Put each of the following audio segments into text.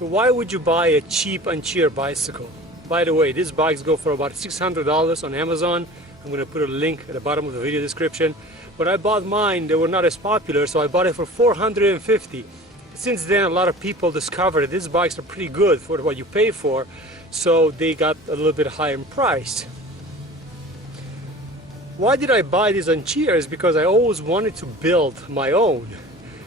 So why would you buy a cheap ANCHEER bicycle? By the way, these bikes go for about $600 on Amazon. I'm going to put a link at the bottom of the video description. When I bought mine, they were not as popular, so I bought it for $450. Since then, a lot of people discovered that these bikes are pretty good for what you pay for, so they got a little bit higher in price. Why did I buy these ANCHEERs? Because I always wanted to build my own.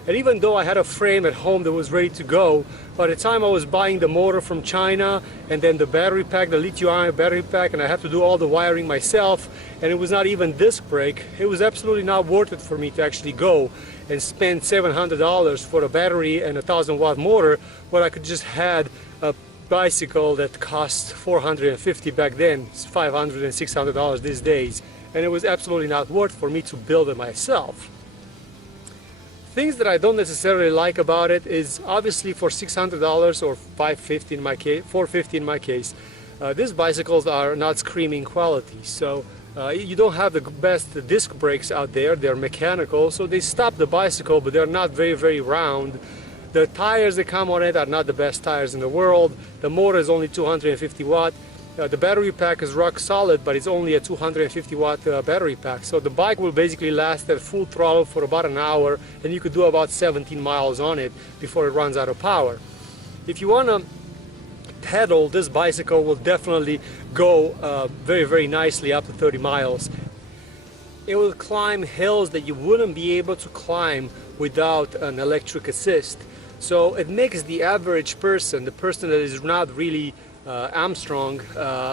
And even though I had a frame at home that was ready to go, by the time I was buying the motor from China and then the battery pack, the lithium-ion battery pack, and I had to do all the wiring myself, and it was not even disc brake, it was absolutely not worth it for me to actually go and spend $700 for a battery and a 1,000-watt motor, where I could just had a bicycle that cost $450 back then, it's $500 and $600 these days, and it was absolutely not worth for me to build it myself. Things that I don't necessarily like about it is obviously for $600 or $550 in my case, $450 in my case, these bicycles are not screaming quality. So you don't have the best disc brakes out there. They're mechanical, so they stop the bicycle, but they're not very round. The tires that come on it are not the best tires in the world. The motor is only 250 watt. The battery pack is rock solid, but it's only a 250 watt battery pack. So the bike will basically last at full throttle for about an hour, and you could do about 17 miles on it before it runs out of power. If you want to pedal, this bicycle will definitely go very nicely up to 30 miles. It will climb hills that you wouldn't be able to climb without an electric assist. So it makes the average person, the person that is not really Armstrong,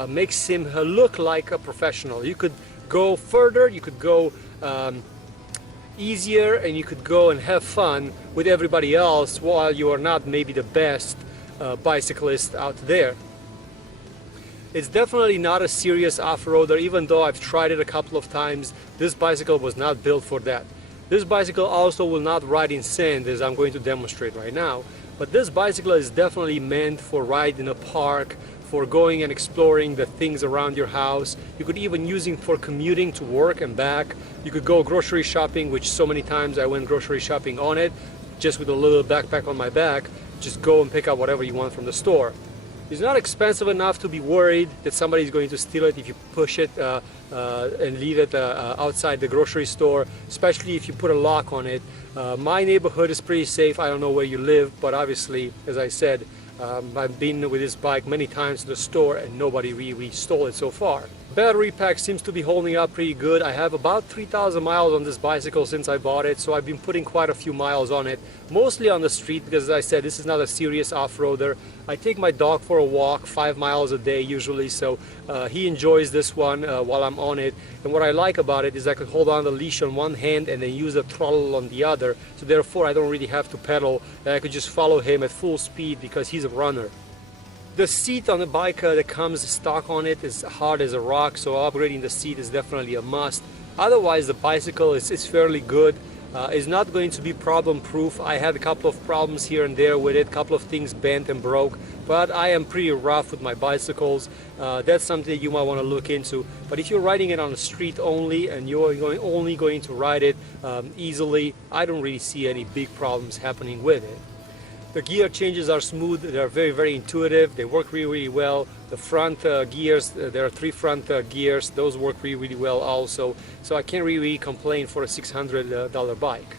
makes him look like a professional. You could go further, you could go easier, and you could go and have fun with everybody else while you are not maybe the best bicyclist out there. It's definitely not a serious off-roader. Even though I've tried it a couple of times, this bicycle was not built for that. This bicycle also will not ride in sand, as I'm going to demonstrate right now. But this bicycle is definitely meant for ride in a park, for going and exploring the things around your house. You could even use it for commuting to work and back. You could go grocery shopping, which so many times I went grocery shopping on it, just with a little backpack on my back. Just go and pick up whatever you want from the store. It's not expensive enough to be worried that somebody is going to steal it if you push it and leave it outside the grocery store, especially if you put a lock on it. My neighborhood is pretty safe. I don't know where you live, but obviously, as I said, I've been with this bike many times to the store and nobody really stole it so far. Battery pack seems to be holding up pretty good. I have about 3,000 miles on this bicycle since I bought it, so I've been putting quite a few miles on it, mostly on the street because, as I said, this is not a serious off-roader. I take my dog for a walk 5 miles a day usually, so he enjoys this one while I'm on it. And what I like about it is I can hold on the leash on one hand and then use the throttle on the other, so therefore I don't really have to pedal, and I could just follow him at full speed because he's a runner. The seat on the bike that comes stock on it is hard as a rock, so upgrading the seat is definitely a must. Otherwise, the bicycle is fairly good. It's not going to be problem proof. I had a couple of problems here and there with it, a couple of things bent and broke, but I am pretty rough with my bicycles. That's something that you might want to look into. But if you're riding it on the street only and you're only going to ride it easily, I don't really see any big problems happening with it. The gear changes are smooth, they're very intuitive, they work really well. The front gears, there are 3 front gears, those work really well also. So I can't really complain for a $600 bike.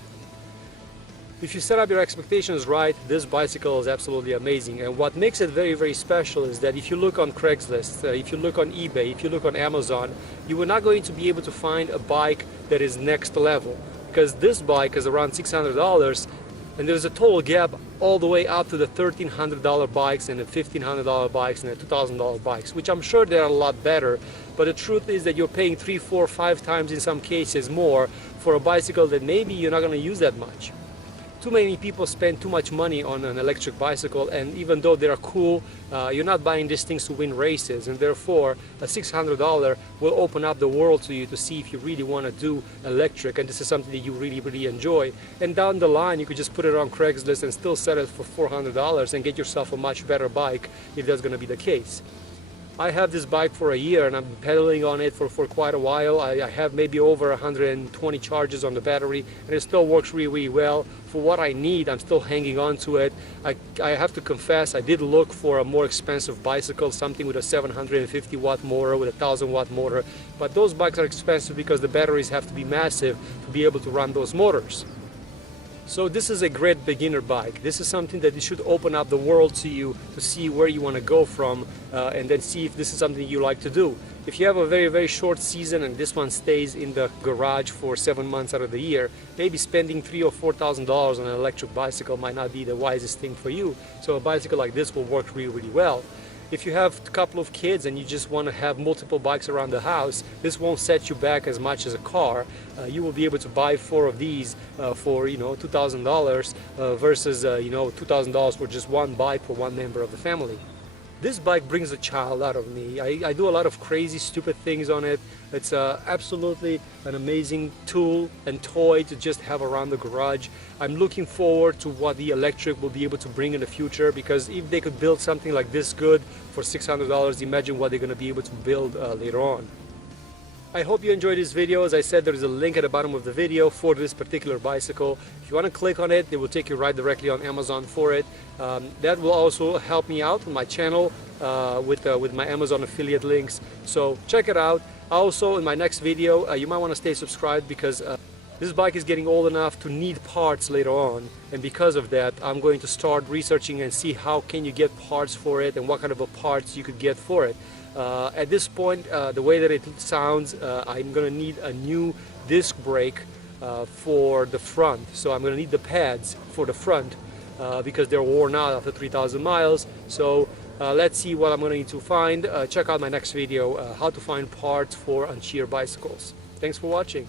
If you set up your expectations right, this bicycle is absolutely amazing. And what makes it very special is that if you look on Craigslist, if you look on eBay, if you look on Amazon, you are not going to be able to find a bike that is next level. Because this bike is around $600, and there's a total gap all the way up to the $1,300 bikes and the $1,500 bikes and the $2,000 bikes, which I'm sure they're a lot better. But the truth is that you're paying 3, 4, 5 times in some cases more for a bicycle that maybe you're not going to use that much. Too many people spend too much money on an electric bicycle, and even though they're cool, you're not buying these things to win races, and therefore a $600 will open up the world to you to see if you really want to do electric, and this is something that you really enjoy. And down the line you could just put it on Craigslist and still sell it for $400 and get yourself a much better bike if that's going to be the case. I have this bike for a year and I've been pedaling on it for quite a while. I have maybe over 120 charges on the battery and it still works really, really well. For what I need, I'm still hanging on to it. I have to confess, I did look for a more expensive bicycle, something with a 750 watt motor, with a 1000 watt motor, but those bikes are expensive because the batteries have to be massive to be able to run those motors. So this is a great beginner bike. This is something that should open up the world to you to see where you want to go from and then see if this is something you like to do. If you have a very, very short season and this one stays in the garage for 7 months out of the year, maybe spending $3,000 or $4,000 on an electric bicycle might not be the wisest thing for you. So a bicycle like this will work really, really well. If you have a couple of kids and you just want to have multiple bikes around the house, this won't set you back as much as a car. You will be able to buy 4 of these for $2,000 versus $2,000 for just one bike for one member of the family. This bike brings a child out of me. I do a lot of crazy, stupid things on it. It's absolutely an amazing tool and toy to just have around the garage. I'm looking forward to what the electric will be able to bring in the future, because if they could build something like this good for $600, imagine what they're going to be able to build later on. I hope you enjoyed this video. As I said, there is a link at the bottom of the video for this particular bicycle. If you want to click on it, it will take you right directly on Amazon for it. That will also help me out on my channel with my Amazon affiliate links. So check it out. Also, in my next video, you might want to stay subscribed, because this bike is getting old enough to need parts later on, and because of that, I'm going to start researching and see how can you get parts for it and what kind of parts you could get for it. At this point, the way that it sounds, I'm going to need a new disc brake for the front. So I'm going to need the pads for the front because they're worn out after 3,000 miles. So let's see what I'm going to need to find. Check out my next video, how to find parts for ANCHEER bicycles. Thanks for watching.